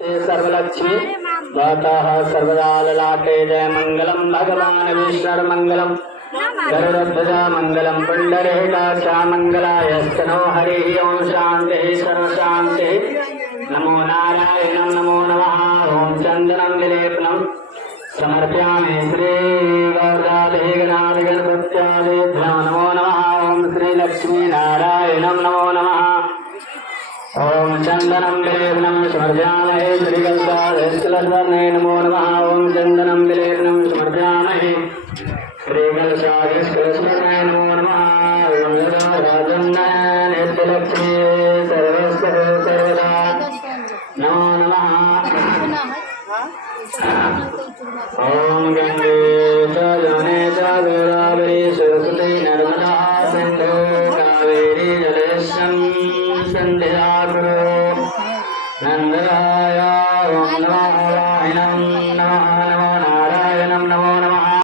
सर्वलक्ष्मी भवतः सर्वदा ललाटे जय मंगलम भगवान विष्णुर्मंगलम गरुड़ध्वजा मंगलम पुंडरीकाक्षा मंगलायस्तनो हरिः ओं शान्तिः सर्वशान्तिः नमो नारायणं नमो नमः ओं चन्दनं विलेपनं समर्पयामि श्री गणपत्यादिभ्यो नमो नमः ओं श्री लक्ष्मी नारायणं नमो नमः ओं चंदनं विलेपनं समर्पयामहे श्रीकलशाधीश्वरस्वर्णे नमो नमः ओं चंदनं विलेपनं समर्पयामहे श्रीकलशाधीश्वरस्वर्णे नमो नमः ओं राजन्नयनित्यलक्ष्मी सर्वस्य सर्वदा नमो नमः ओं गंगे च यमुने च गोदावरी सरस्वती नर्मदा सिंधु कावेरी जलेस्मिन् सन्ध्या कुरु नन्दराय ओं नमो नारायणं